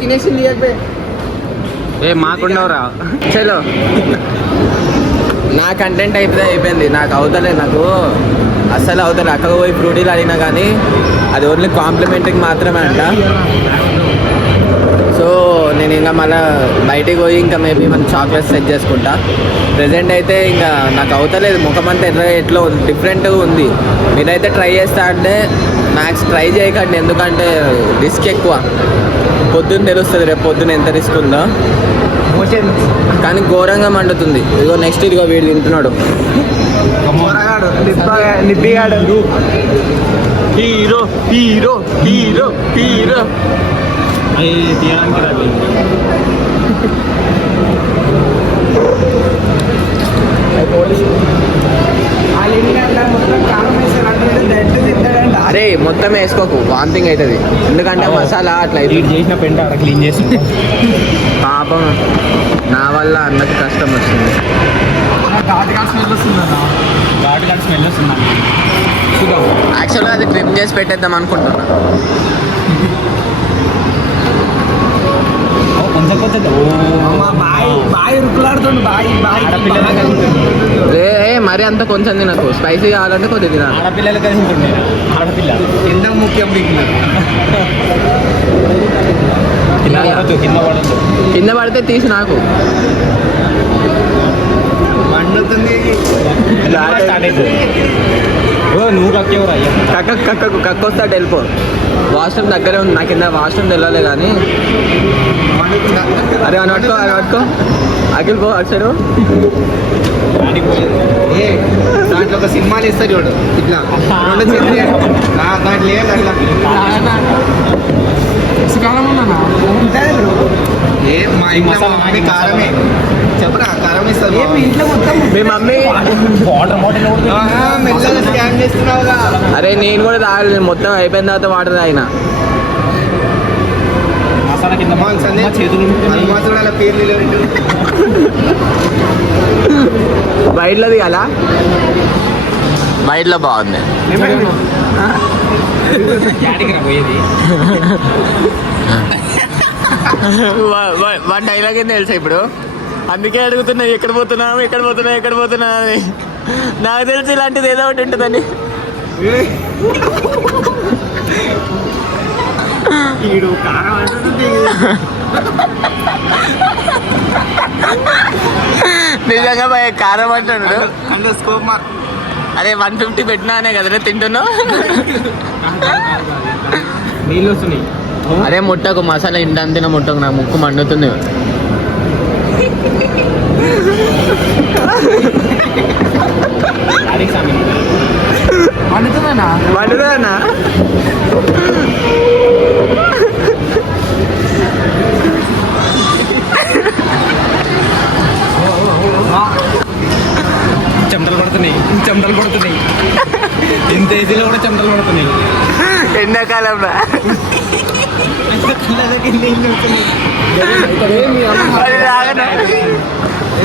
తినేసింది ఏ మాకుండవురా చలో నా కంటెంట్ అయిపోయింది నాకు అవుతలే నాకు అస్సలు అవుతలే అక్కడ పోయి ఫ్రూటీలు అడిగినా కానీ అది ఓన్లీ కాంప్లిమెంటింగ్ మాత్రమే అంట సో నేను ఇంకా మళ్ళీ బయటికి పోయి ఇంకా మేబీ మన చాక్లెట్స్ సెట్ చేసుకుంటా ప్రెజెంట్ అయితే ఇంకా నాకు అవుతలేదు ముఖం అంతా ఎట్లా డిఫరెంట్గా ఉంది మీరైతే ట్రై చేస్తా అంటే మ్యాక్స్ ట్రై చేయకండి ఎందుకంటే రిస్క్ ఎక్కువ పొద్దున్న తెలుస్తుంది రేపు పొద్దున్న ఎంత రిస్క్ ఉందో కానీ ఘోరంగా మండుతుంది ఇదిగో నెక్స్ట్ ఇదిగో వీడు తింటున్నాడు హీరో హీరో హీరో హీరో అరే మొత్తం వేసుకోకు వాంతింగ్ అవుతుంది ఎందుకంటే మసాలా అట్లా చేసిన పెంట అక్కడ క్లీన్ చేసి పాపం నా వల్ల అన్నకి కష్టం వస్తుంది యాక్చువల్గా అది ట్రిమ్ చేసి పెట్టేద్దాం అనుకుంటున్నా మరి అంత కొంచెం తినకు స్పైసీ కావాలంటే కొద్దిగా తినాలి ఆడపిల్లలకి ఆడపిల్ల కింద ముఖ్యం కింద పడితే తీసి నాకు నువ్వు కక్కొస్తాడు వెళ్ళిపో వాష్రూమ్ దగ్గరే ఉంది నా కింద వాష్రూమ్ వెళ్ళాలి కానీ అరే అని పట్టుకో అఖిల్ పో అటు సైడ్ దాంట్లో ఒక సినిమాలు ఇస్తారు చూడు ఇట్లా దాంట్లో మా ఇంట్లో మమ్మీ కారమే చెప్పరా కారం ఇస్తారు ఇంట్లో మొత్తం మీ మమ్మీ మెల్లగా స్కాన్ చేస్తున్నావుగా అరే నేను కూడా తాగలేదు మొత్తం అయిపోయిన తర్వాత వాటర్ తాగిన బయటలోది అలా బయటలో బాగుంది వన్ డైలాగ్ ఏంది తెలుసా ఇప్పుడు అందుకే అడుగుతున్నా ఎక్కడ పోతున్నా అని నాకు తెలిసి ఇలాంటిది ఏదో ఒకటి ఉంటుందని నిజంగా కారం అంటున్నాడు అదే 150 పెట్టినానే కదరా తింటున్నావు నీళ్ళు వస్తున్నాయి అరే ముట్టకు మసాలా ఇంటంతిన ముట్టకు నా ముక్కు మండుతుంది మండుతుందన్నా చెమటలు పడుతున్నాయి ఇంత ఏజీలో కూడా చెమటలు పడుతున్నాయి ఎండాకాలంలో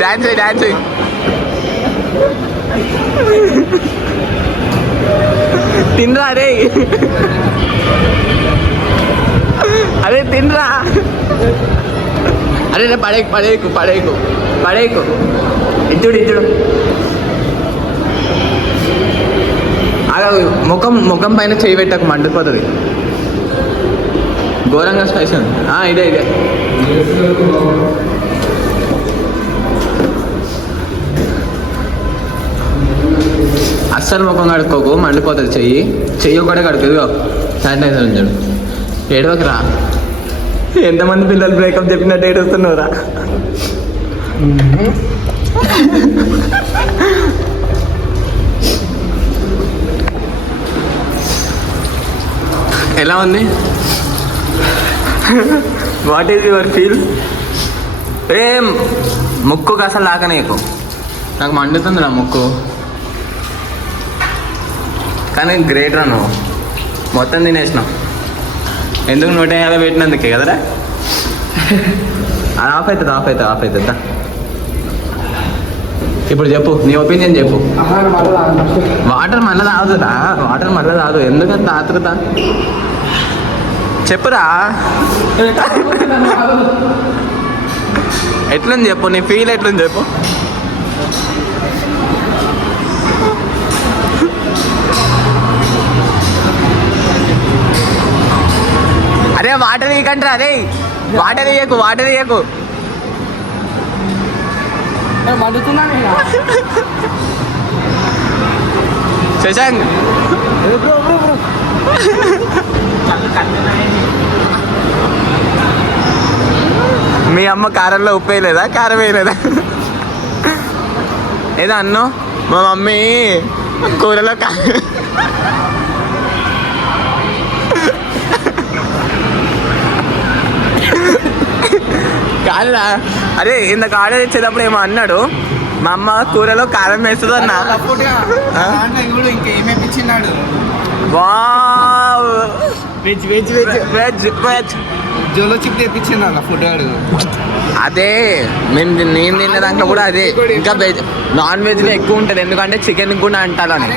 డాన్స్ తినరా అరే తినరా అరే పడేకు ఇచ్చుడు అలా ముఖం పైన చేయి పెట్టకు మండిపోతుంది ఘోరంగా స్పైసీ ఉంది ఇదే అస్సలు ముఖం కడుక్కోకు మండిపోతుంది చెయ్యి కూడా కడుకోదు శానిటైజర్ ఉంచాడు ఏడవకురా ఎంతమంది పిల్లలు బ్రేకప్ చెప్పినట్టు ఏడుస్తున్నావురా ఎలా ఉంది వాట్ ఈజ్ యువర్ ఫీల్ ముక్కుకు అసలు లాగనేకు నాకు మండుతుంది నా ముక్కు కానీ గ్రేట్ రా నువ్వు మొత్తం తినేసినావు ఎందుకు 150 పెట్టినందుకే కదరా అది ఆఫ్ అవుతుందా ఇప్పుడు చెప్పు నీ ఒపీనియన్ చెప్పు వాటర్ మళ్ళీ తాగుతుందా వాటర్ మళ్ళీ తాగు ఎందుకంత ఆతృత చెప్పురా, ఎట్లుంది చెప్పు, నీ ఫీల్ ఎట్లుంది చెప్పు. అరే వాటర్ ఇవ్వకంటారా, అరే వాటర్ ఇయ్యకు. శశాంక్ మీ అమ్మ కారంలో ఉప్పు వేయలేదా, కారం వేయలేదా? ఏదో అన్నో మా మమ్మీ కూరలో కాదురా, అరే ఇందాక ఆర్డర్ ఇచ్చేటప్పుడు ఏమో అన్నాడు, మా అమ్మ కూరలో కారం వేస్తుంది అన్న. ఇంకేమేపించినాడు? Veg veg veg veg veg Jolo chip తెప్పించింది అన్న ఫుడ్ అడుగు. అదే నేను తిన్న దాంట్లో కూడా అదే. ఇంకా వెజ్ నాన్ వెజ్లో ఎక్కువ ఉంటుంది, ఎందుకంటే చికెన్ కూడా అంటారని.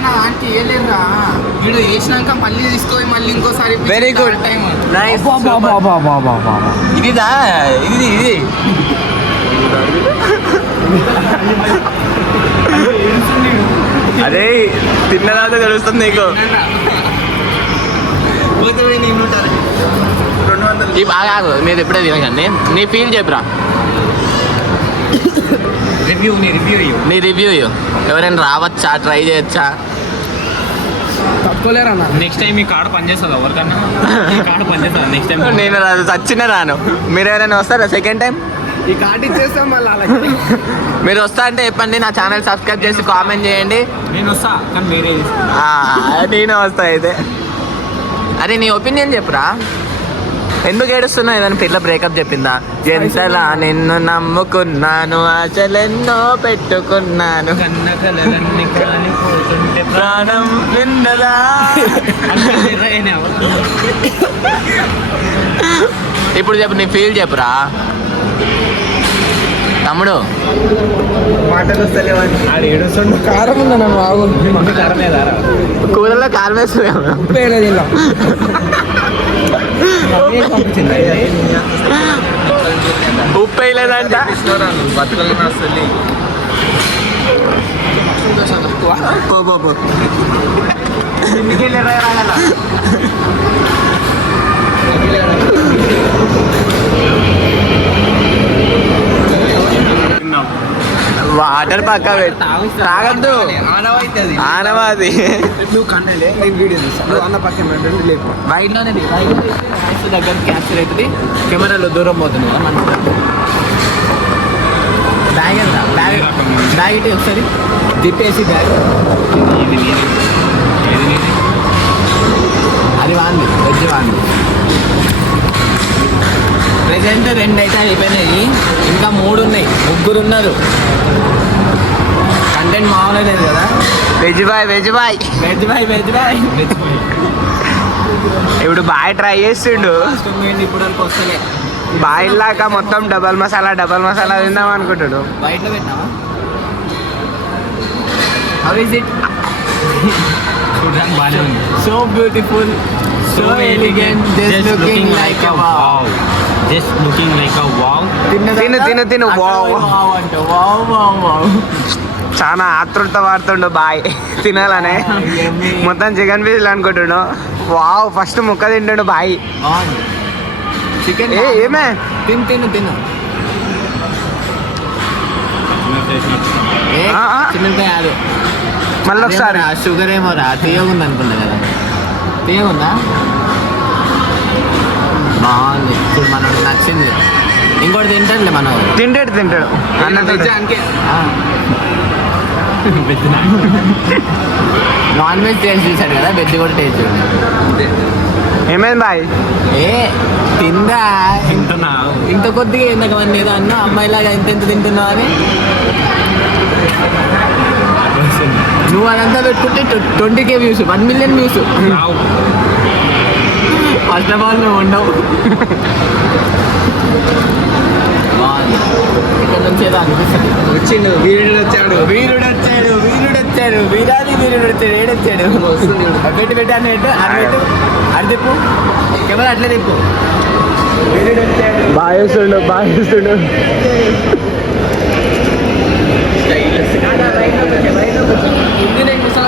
వీడు వేసినాక మళ్ళీ తీసుకొని మళ్ళీ ఇంకోసారి. Very good, nice. ఇదిదా ఇది అదే తిన్న తర్వాత తెలుస్తుంది నీకు. ఈ బాగా మీరు ఎప్పుడే తినకండి, నీ ఫీల్ చెప్పురా. నీ రివ్యూ ఎవరైనా రావచ్చా, ట్రై చేయొచ్చా? తక్కువలేరన్నా. నెక్స్ట్ టైం ఈ కార్డు పనిచేస్తుంది ఎవరికన్నా? ఈ కార్డు పనిచేస్తుంది నెక్స్ట్ టైం. నేను చచ్చిన రాను. మీరు ఎవరైనా వస్తారా సెకండ్ టైం? ఈ కార్డు ఇచ్చేస్తాం మళ్ళీ. మీరు వస్తా అంటే చెప్పండి, నా ఛానల్ సబ్స్క్రైబ్ చేసి కామెంట్ చేయండి. నేను వస్తా కానీ వేరే నేను వస్తా అయితే. అరే నీ ఒపీనియన్ చెప్పురా, ఎందుకు ఏడుస్తున్నావు? ఏదైనా పిల్ల బ్రేకప్ చెప్పిందా? ఎంతలా నిన్ను నమ్ముకున్నాను, ఆశలెన్నో పెట్టుకున్నాను, ప్రాణం విన్నదా. ఇప్పుడు చెప్పు, నీ ఫీల్ చెప్పురా తమ్ముడు. మాటలు వస్తలేవు. కారం ఉందన్న బాగుంది. కారం కూరలో కారం వేస్తుంది. ఉప్పు వేయలేదంట. వాటర్ పక్క తాగద్దు, ఆనవాది. బయటలోనే దగ్గర క్యాప్చర్ అవుతుంది, కెమెరాలో దూరం పోతుంది కదా మన. బ్యాగ్ ఇటు ఒకసారి తిప్పేసి బ్యాగ్ అది వాంది, వెజ్ వాంది. ప్రెజెంట్ 2 అయితే అయిపోయినాయి, ఇంకా 3 ఉన్నాయి, 3 ఉన్నారు. కంటెంట్ మామూలు లేదు కదా. వెజ్ బాయ్ ఇప్పుడు బాయ్ ట్రై చేస్తుండు. ఇప్పుడు వరకు వస్తలే బాయ్ లాగా మొత్తం డబల్ మసాలా తిందాం అనుకుంటాడు. బయటలో పెట్టినావా? How is it? So beautiful, so elegant, just looking like a wow. తిను వావ్. చాలా ఆతృత వాడుతుండు బాయ్ తినాలనే. మొత్తం చికెన్ పీసులు అనుకుంటుండు. వావ్, ఫస్ట్ ముక్క తింటుండు బాయ్. చికెన్ ఏమే తిను చిన్నకాయ కాదు. మళ్ళీ ఒకసారి షుగర్ ఏమో రా, తీయగుంది అనుకున్నా కదా. తీయగుందా? బాగుంది. ఇప్పుడు మనకు నచ్చింది. ఇంకోటి తింటాడులే, మనం తింటాడు నాన్ వెజ్ టేస్ట్ చూసాడు కదా, వెజ్ కూడా టేస్ట్ చూడండి. ఏమైంది బాయ్? తింటున్నా ఇంత కొద్దిగా ఇంతకమంది ఏదో అన్నా అమ్మాయిలాగా ఎంత తింటున్నావు అని. నువ్వు అదంతా పెట్టుకుంటే 20K views, 1 million views. First of all నువ్వు ఉండవు. ఇక్కడ నుంచి ఏదో అనిపిస్తుంది. వీరుడు వచ్చాడు, వీరాది ఏడొచ్చాడు పెట్టి పెట్టి అన్న పెట్టు అరవెట్టు అడి తిప్పు కెమెరా అట్లే తిప్పు బాగా చేస్తుండు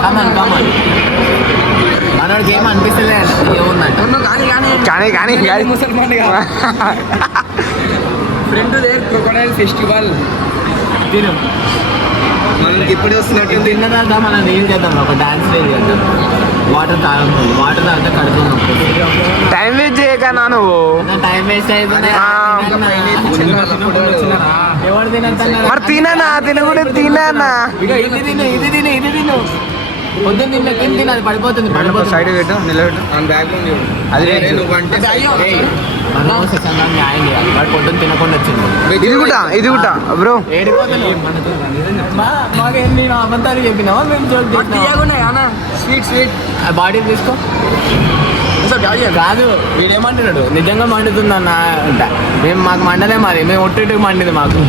కామన్ కామన్ మనోడికి ఏం అనిపిస్తలే ఏముందంటే కానీ ముసల్మాన్ ఫ్రెండ్ దే క్రొకోడైల్ ఫెస్టివల్ తిను మనకి ఇప్పుడే వస్తున్నట్టు తిన్న తర్వాత మనం ఏం చేద్దాం ఒక డాన్స్ చేద్దాం వాటర్ తాగకూడదు వాటర్ తాగితే కడుపున్నాం టైం వేస్ట్ చేయకన్నా నువ్వు టైం వేస్ట్ అయిపోయింది ఎవరు తినంటున్నారు మరి తిననా తినకూడదు తినన్నా ఇక ఇది తిను పొద్దున్న తిన్న తిని అది పడిపోతుంది సైడ్ పెట్టు నిలబెట్టు అది మనం సెకండ్ న్యాయం చేయాలి వాడు పొద్దున్న తినకుండా వచ్చింది ఇది కూడా బ్రో మాకేం నేను అబద్ధాలు చెప్పినావా మేము స్వీట్ స్వీట్ బాడీ తీసుకో కాదు వీడేమంటున్నాడు నిజంగా మండుతుందన్న అంట మేము మాకు మండలే మాది మేము ఒట్టి మండింది మాకు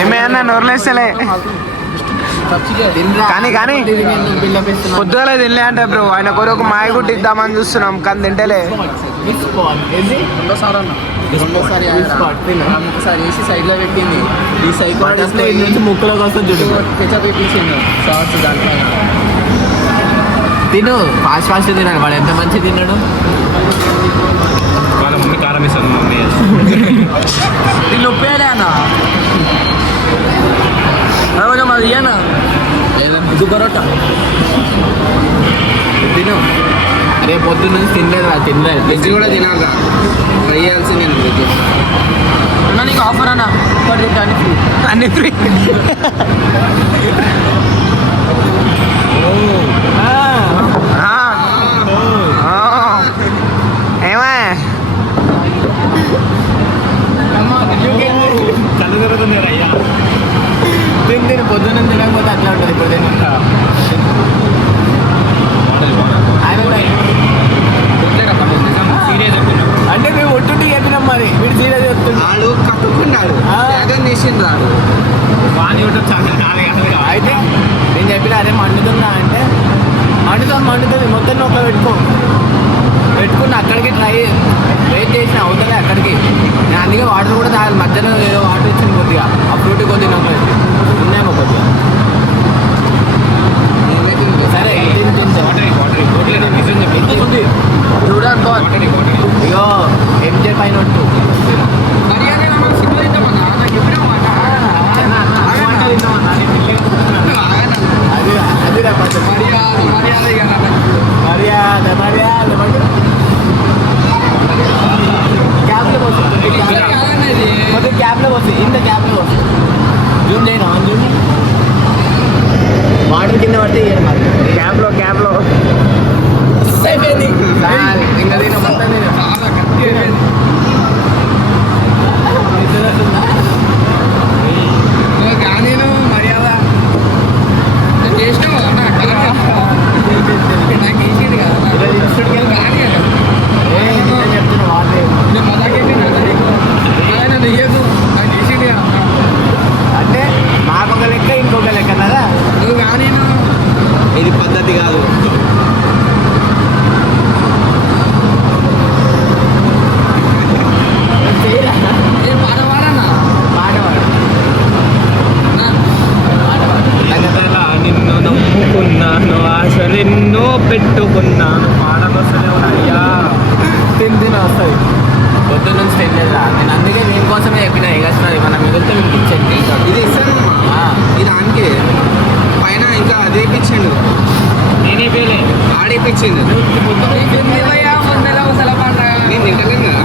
ఏమైనా నోర్లేస్తలే కానీ పొద్దుగల తినలే అంటే బ్రో ఆయన కొరకు మాయ గుట్టి ఇద్దామని చూస్తున్నాం కానీ తింటలే ఒకసారి వేసి సైడ్ లో పెట్టింది ఈ సైకిల్ నుంచి ముక్కులోకి వస్తుంది చూడు కెచప్ ఇప్పించింది సాస్ దాంట్లో తిను ఫాస్ట్ తినాడు వాడు ఎంత మంచి తిన్నాడు వాళ్ళ మమ్మీ కారం ఇస్తాను మమ్మీ దీన్ని ఒప్పేయాలి అన్న కొంచెం అది ఇయ్యనా ఇది పరోటా తిను అరే పొద్దున్న నుంచి తినలేదు వెజ్ కూడా తినాలా ట్రై చేయాల్సింది వెజ్ అన్న నీకు ఆఫర్ అన్న అన్ని ఫ్రీ ఏమా కళ్ళు తిరుగుతుంది అయ్యా తిని పొద్దున్న తినకపోతే అట్లా ఉంటుంది ఇప్పుడు అంటే మేము ఒట్టుంటి చెప్పినాం మరి వీడు సీరియస్ చెప్తున్నాడు కట్టుకున్నాడు చేసిండు వాణి అయితే నేను చెప్పిన అదే మండుతుందా అంటే మండుతుంది మొత్తం నొక్క పెట్టుకుని అక్కడికి వెయిట్ చేసిన అవుతుంది అక్కడికి నేను అందుకే వాటర్ కూడా తాగాలి మధ్యలో ఏదో వాటర్ ఇచ్చింది కొద్దిగా ఆ ఫ్రూట్ కొద్దిగా ఉన్నాయేమో కొద్దిగా సరే చూడనుకో ఇగో ఎంజే పైన ఉంటూ అది మర్యాద క్యాబ్లో పోతుంది మొత్తం క్యాబ్లో పోతుంది ఇంత క్యాబ్లో పోతుంది జూమ్ చేయను జూమ్ వాటర్ కింద పడితే ఇయ్యారు మరి క్యాబ్లో అయిపోయింది ఇంకా దీని మొత్తం కానీ మర్యాద చేసినావు నాకు వేసిండు కదా చెప్తున్నా వాటర్ ఆయన నెయ్యదు నాకు వేసిండు కదా అంటే మాకొక లెక్క ఇంకొక లెక్క కదా నువ్వు కానీ ఇది పద్ధతి కాదు నేను పాట పాడన్నా మాట వాడు నిన్ను నమ్ముకున్నాను ఆశలెన్నో పెట్టుకున్నాను పాడవసలేవయ్యా తిని వస్తుంది పొద్దున్న నుంచి తినలేదురా నేను అందుకే దీనికోసమే చెప్పిన ఎగస్తున్నది మనం మిగిలితే మీకు ఇచ్చేది ఇది ఇస్తాను ఇది దానికి పైన ఇంకా అదే ఇప్పించండు నేనే పేలే ఆడిపించిండు నేను తింటలేను కదా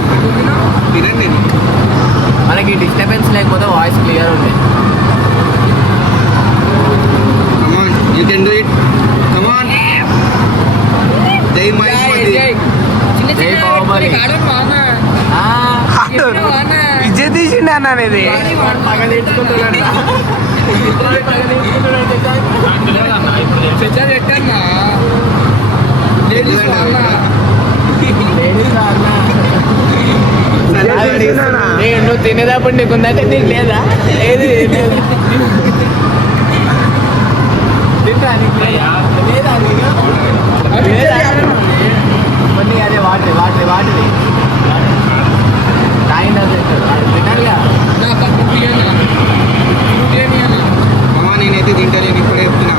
తినండి నేను మనకి డిస్టర్బెన్స్ లేకపోతే వాయిస్ క్లియర్ ఉంది come on you can do it come on జై మహేశ్వరి జై బాహుబలి విజయ్ తీసిండు అన్న ఇది నువ్వు తినేటప్పుడు నీకుందంటే నీకు లేదా ఏది తింటా లేదా నీకు? లేదా నీకు? కొన్ని అదే వాటర్ తాగిన తినాలిగా. అమ్మా నేనైతే తింటలేను ఇప్పుడే చెప్తున్నా.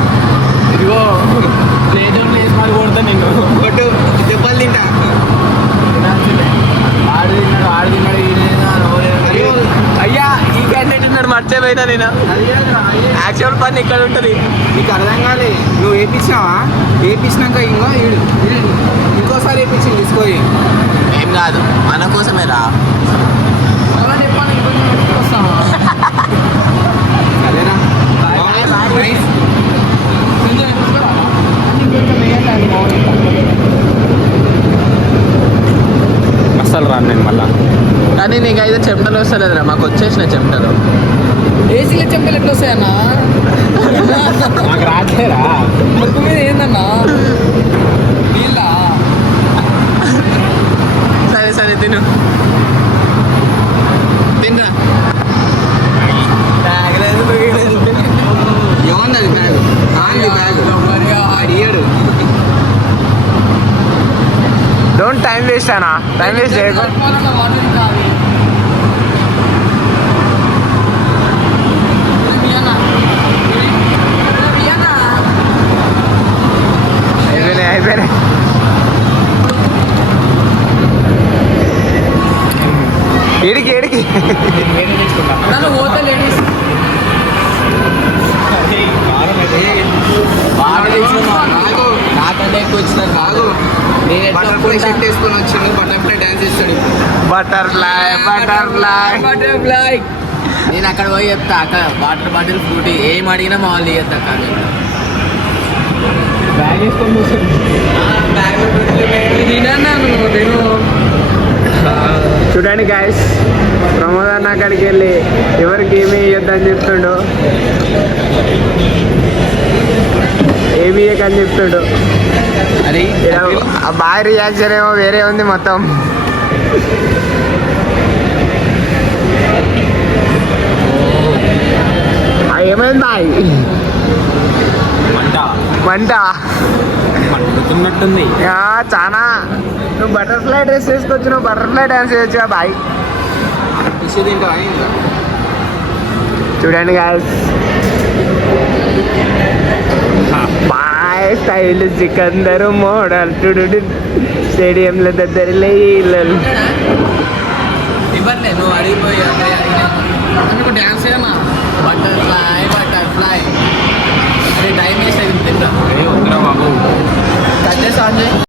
ఇదిగో ప్లేట్ వేసి మరి కొడతా నిన్ను. కొట్టు దెబ్బలు తింటా. తినాల్సిందే. ఆడు తిన్నాడు అయ్యా ఈ క్యాండిడేట్ ఉన్నాడు మర్చిపోయినా నేను. యాక్చువల్ పని ఇక్కడ ఉంటుంది. నీకు అర్థం కాలే, నువ్వు వేయించినావా? వేయించినాక ఇంకోసారి వేయించింది తీసుకోయి. ఏం కాదు మన కోసమే రా. సరేనా? Nice. అస్సలు రాను నేను మళ్ళా. కానీ నీకైతే చెమటలు వస్తలేదురా, మాకు వచ్చేసిన చెమటలు. ఏసీలో చెంపలు ఎట్లా వస్తాయన్నా? నాకు రాట్లేరా. ముక్కు మీద ఏందన్నా నీళ్ళ? సరే తిను తినరా. ఏమన్నది బ్యాగ్? బ్యాగ్ అడిగాడు. డోంట్ టైం వేస్ట్ అన్నా, టైం వేస్ట్ చేయకు. అయిపోయినాయి. ఏడికి నన్ను పోతే లేడీస్ నాకంటే ఎక్కువ వచ్చినారు కాదు. బటర్ఫ్లై షర్ట్ వేసుకొని వచ్చిండు, బటర్ఫ్లై డాన్స్ ఇస్తాడు. బటర్ఫ్లై. నేను అక్కడ పోయి చెప్తా అక్క వాటర్ బాటిల్ ఫ్రూటీ ఏం అడిగినా మా వాళ్ళు ఇవ్వద్దు అక్క. బ్యాగ్ వేసుకొని చూడండి గాయస్, ప్రమోద్ అన్న అక్కడికి వెళ్ళి ఎవరికి ఏమి ఇవ్వద్దని చెప్తుండు, ఏమి ఇవ్వకని చెప్తుండు. అది ఆ బాయ్ రియాక్షన్ ఏమో వేరే ఉంది మొత్తం. ఏమైంది బాయ్? మంట మంటున్నట్టుంది. చాలా. నువ్వు బటర్ఫ్లై డ్రెస్ వేసుకొచ్చు, నువ్వు బటర్ఫ్లై డ్యాన్స్ చేయొచ్చుగా బాయ్. ఇష్యూ తింటావా ఇంకా? చూడండి guys, boy style Sikandar model టుడు స్టేడియంలో దగ్గరలే ఇవ్వట్లే నువ్వు అడిగిపోయి డ్యాన్స్ ఏమన్నా బటర్ఫ్లై టైం వేస్ట్ అయింది తింటా. బాబు కట్ చేసి ఆన్ చేయి.